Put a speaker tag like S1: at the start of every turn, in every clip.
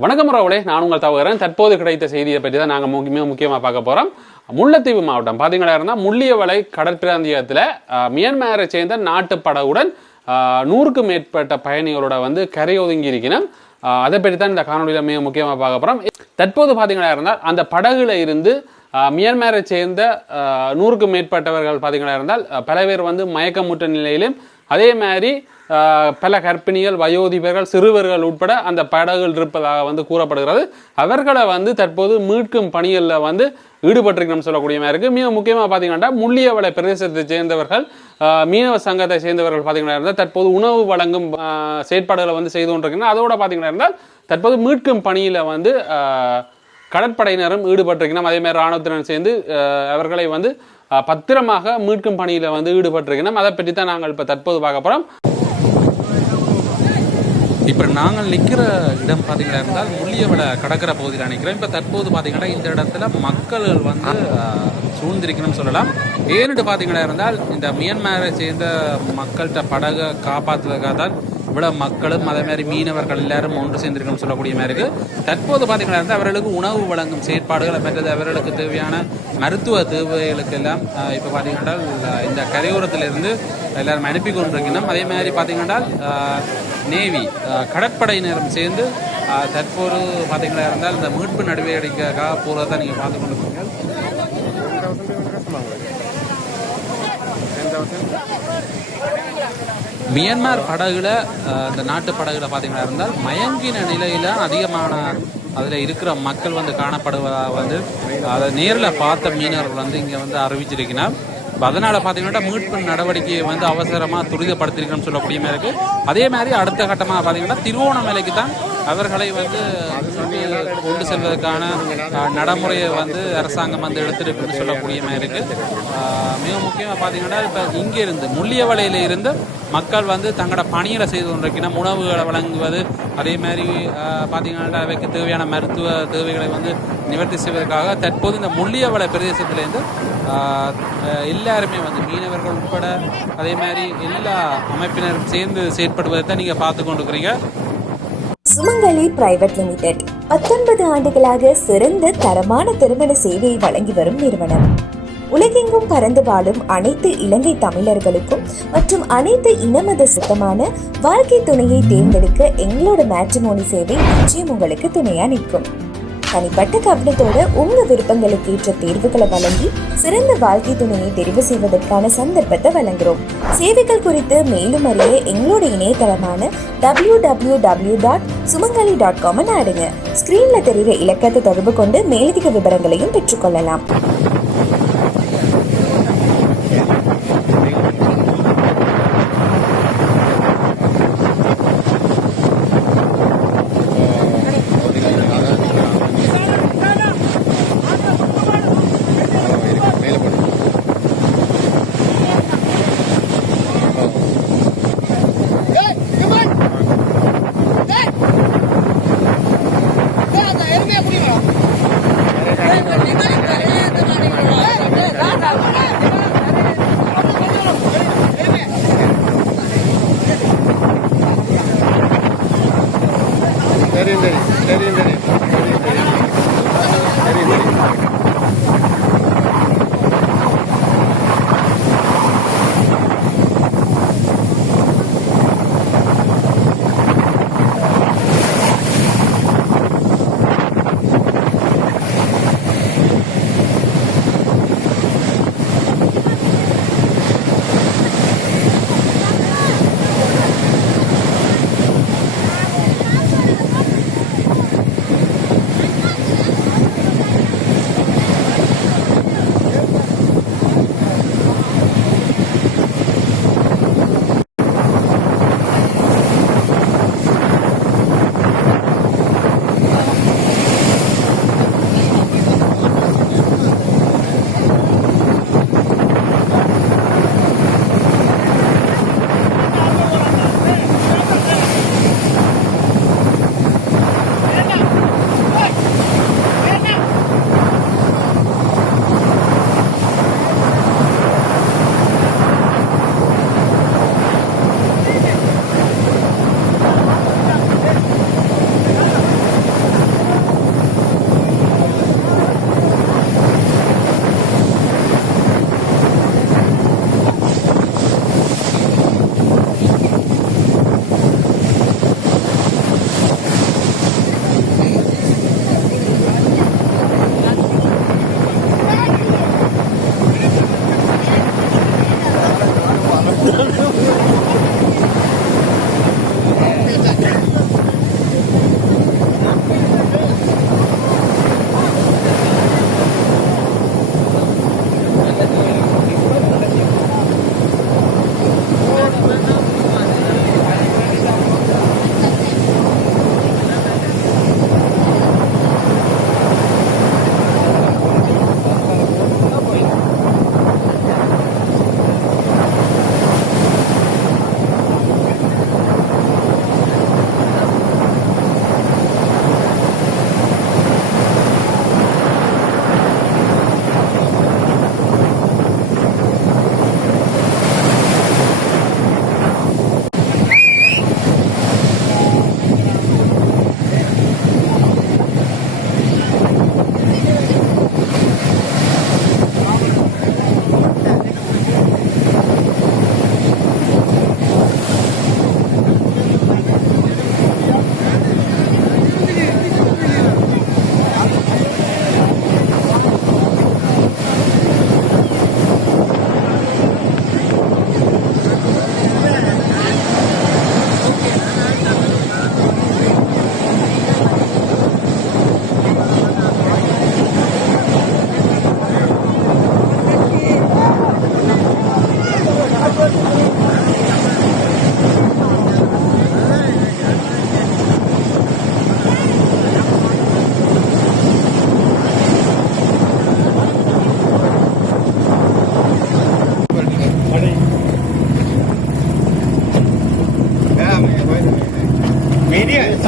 S1: வணக்கம் ராவலே நான் உங்கள் தவகிறேன் தற்போது கிடைத்த செய்தியை பற்றி தான் நாங்கள் மிக முக்கியமாக பார்க்க போகிறோம் முல்லைத்தீவு மாவட்டம் பார்த்தீங்களா இருந்தால் முள்ளியவளை கடற்பிராந்தியத்தில் மியான்மரை சேர்ந்த நாட்டு படவுடன் ஆஹ், நூறுக்கும் மேற்பட்ட பயணிகளோட வந்து கரை ஒதுங்கி இருக்கணும் அதை பற்றி தான் இந்த காணொலியில் மிக முக்கியமாக பார்க்க போகிறோம் தற்போது பார்த்தீங்களா இருந்தால் அந்த படகுல இருந்து மியான்மரை சேர்ந்த நூறுக்கும் மேற்பட்டவர்கள் பார்த்தீங்களா இருந்தால் பல பேர் வந்து மயக்கமுற்ற நிலையிலும் அதே மாதிரி பல கர்ப்பிணிகள் வயோதிபர்கள் சிறுவர்கள் உட்பட அந்த படகுகள் இருப்பதாக வந்து கூறப்படுகிறது. அவர்களை வந்து தற்போது மீட்கும் பணிகளில் வந்து ஈடுபட்டிருக்கணும்னு சொல்லக்கூடிய மாதிரி இருக்குது மிக முக்கியமாக பார்த்தீங்கன்னா முள்ளியவளை பிரதேசத்தை சேர்ந்தவர்கள் மீனவ சங்கத்தை சேர்ந்தவர்கள் பார்த்தீங்கன்னா இருந்தால் தற்போது உணவு வழங்கும் செயற்பாடுகளை வந்து செய்து கொண்டிருக்கின்றன. அதோட பார்த்தீங்கன்னா இருந்தால் தற்போது மீட்கும் பணியில் வந்து கடற்படையினரும் ஈடுபட்டிருக்கணும் அதே மாதிரி இராணுவத்தினர் சேர்ந்து அவர்களை வந்து பத்திரமாக மீட்கும் பணியில் வந்து ஈடுபட்டிருக்கணும் அதை பற்றி தான் நாங்கள் இப்போ தற்போது பார்க்க போகிறோம் இப்போ நாங்கள் நிற்கிற இடம் பார்த்தீங்கன்னா இருந்தால் முள்ளியவள கடற்கரை பகுதியில் நிற்கிறோம் இப்போ தற்போது பார்த்தீங்கன்னா இந்த இடத்துல மக்கள் வந்து சூழ்ந்திருக்கணும்னு சொல்லலாம். ஏன்னுட்டு பார்த்தீங்கன்னா இருந்தால் இந்த மியான்மரை சேர்ந்த மக்கள்கிட்ட படகை காப்பாற்றுவதற்காக தான் இவ்வளோ மக்களும் அதே மாதிரி மீனவர்கள் எல்லாரும் ஒன்று சேர்ந்திருக்கணும்னு சொல்லக்கூடிய மாதிரி இருக்குது தற்போது பார்த்தீங்கன்னா இருந்தால் அவர்களுக்கு உணவு வழங்கும் செயற்பாடுகள் மற்றது அவர்களுக்கு தேவையான மருத்துவ தேவைகளுக்கு எல்லாம் இப்போ பார்த்தீங்கன்னா இந்த கரையோரத்திலிருந்து எல்லாரும் அனுப்பி கொண்டிருக்கணும் அதே மாதிரி பார்த்தீங்கன்னா நேவி கடற்படையினரும் சேர்ந்து தற்போது பார்த்தீங்களா இருந்தால் இந்த மீட்பு நடவடிக்கைக்காக போகிறத நீங்கள் பார்த்து கொண்டு இருக்கீங்க மியான்மர் படகுல இந்த நாட்டு படகுல பார்த்தீங்கன்னா இருந்தால் மயங்கின நிலையில அதிகமான அதில் இருக்கிற மக்கள் வந்து காணப்படுவதாக வந்து அதை நேரில் பார்த்த மீனவர்கள் வந்து இங்கே வந்து அறிவிச்சிருக்கிறார். அதனால் பார்த்தீங்கன்னா மீட்பு நடவடிக்கையை வந்து அவசரமாக துரிதப்படுத்திருக்கணும்னு சொல்லக்கூடிய மாதிரி இருக்குது அதே மாதிரி அடுத்த கட்டமாக பார்த்தீங்கன்னா திருவோணமலைக்கு தான் அவர்களை வந்து கொண்டு செல்வதற்கான நடைமுறையை வந்து அரசாங்கம் வந்து எடுத்திருக்குன்னு சொல்லக்கூடிய மாதிரி இருக்குது மிக முக்கியமாக பார்த்தீங்கன்னா இப்போ இங்கிருந்து முள்ளியவளையில இருந்து மக்கள் வந்து தங்களோட பணிகளை செய்து கொண்டிருக்கின்றன உணவுகளை வழங்குவது அதே மாதிரி பார்த்தீங்கன்னா அவைக்கு தேவையான மருத்துவ தேவைகளை வந்து நிவர்த்தி செய்வதற்காக தற்போது இந்த முள்ளியவளை பிரதேசத்திலேருந்து எல்லாருமே வந்து மீனவர்கள் உட்பட அதே மாதிரி எல்லா அமைப்பினரும் சேர்ந்து செயற்படுவதை தான் நீங்கள் பார்த்து கொண்டிருக்கிறீங்க.
S2: சுமங்கலி பிரைவேட் லிமிடெட். பத்தொன்பது ஆண்டுகளாக சிறந்த தரமான திருமண சேவையை வழங்கி வரும் நிறுவனம். உலகெங்கும் பறந்து வாழும் அனைத்து இலங்கை தமிழர்களுக்கும் மற்றும் அனைத்து இனமத சுத்தமான வாழ்க்கை துணையை தேர்ந்தெடுக்க எங்களோட மேட்ரிமோனி சேவை நிச்சயம் உங்களுக்கு துணையா நிற்கும். தனிப்பட்ட கவனத்தோட உங்க விருப்பங்களுக்கு ஏற்ற தேர்வுகளை வழங்கி சிறந்த வாழ்க்கை துணையை தெரிவு செய்வதற்கான சந்தர்ப்பத்தை வழங்குறோம். சேவைகள் குறித்து மேலும் அறிய எங்களோட இணையதளமான W W W dot Sumangali dot com நாடுங்க. ஸ்கிரீன்ல தெரிகிற இலக்கத்தை தொடர்பு கொண்டு மேலதிக விவரங்களையும் பெற்றுக்கொள்ளலாம்.
S3: very, very, very, very.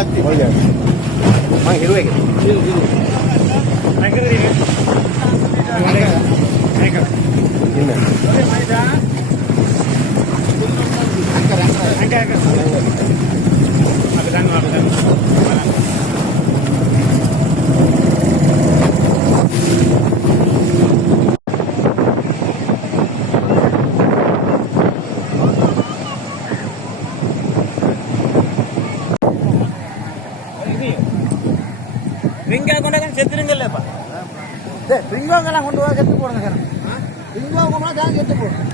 S3: taktik. Oh ya. Main
S2: hero ke? Hero hero. Main hero ke? Angka, angka, angka, angka,
S4: angka, angka, angka, angka, பிங்கோங்கெல்லாம் கொண்டு போய் கெட்டு போடுங்க சார். பிங்கோங்கெல்லாம் தான் கெட்டு போடும்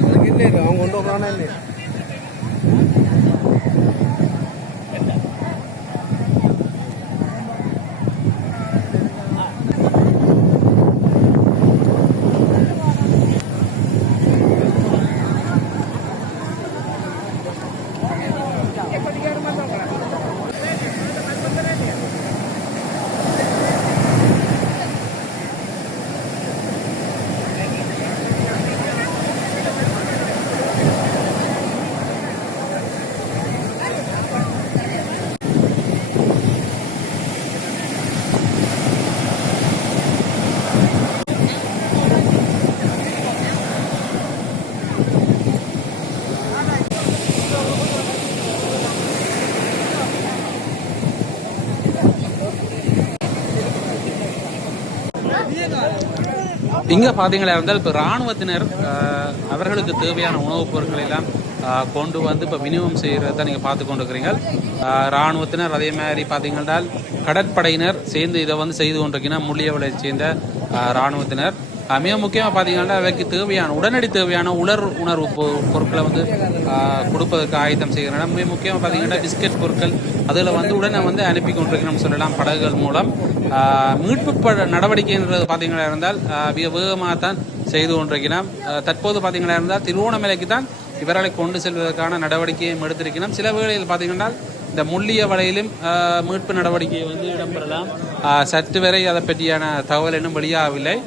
S3: அதுக்கு இல்லை இல்லை அவங்க கொண்டு போகிறானா இல்லை
S1: இங்கே பார்த்தீங்களா இருந்தால் இப்போ இராணுவத்தினர் அவர்களுக்கு தேவையான உணவுப் பொருட்களை எல்லாம் கொண்டு வந்து இப்போ விநியோகம் செய்கிறத நீங்கள் பார்த்து கொண்டு இருக்கிறீங்க ராணுவத்தினர் இராணுவத்தினர் அதே மாதிரி பார்த்தீங்கன்னா கடற்படையினர் சேர்ந்து இதை வந்து செய்து கொண்டிருக்கீங்கன்னா முள்ளியவளை சேர்ந்த ராணுவத்தினர் இராணுவத்தினர். மிக முக்கியமாக பார்த்தீங்கன்னா அவைக்கு தேவையான உடனடி தேவையான உலர் உணர்வு பொ- பொருட்களை வந்து கொடுப்பதற்கு ஆயத்தம் செய்கிறாங்க. மிக முக்கியமாக பார்த்தீங்கன்னா பிஸ்கட் பொருட்கள் அதில் வந்து உடனே வந்து அனுப்பி கொண்டிருக்கணும்னு சொல்லலாம் படகுகள் மூலம். மீட்பு பட நடவடிக்கைன்றது பார்த்தீங்கன்னா இருந்தால் மிக வேகமாக தான் செய்து கொண்டிருக்கிறோம். தற்போது பார்த்தீங்கன்னா இருந்தால் திருவோணமலைக்கு தான் இவர்களை கொண்டு செல்வதற்கான நடவடிக்கையும் எடுத்திருக்கிறோம். சில வேளையில் பார்த்தீங்கன்னா இந்த முள்ளிய வலையிலும் மீட்பு நடவடிக்கை வந்து இடம்பெறலாம். சற்று வரை அதை பற்றியான தகவல் இன்னும் வெளியாகவில்லை.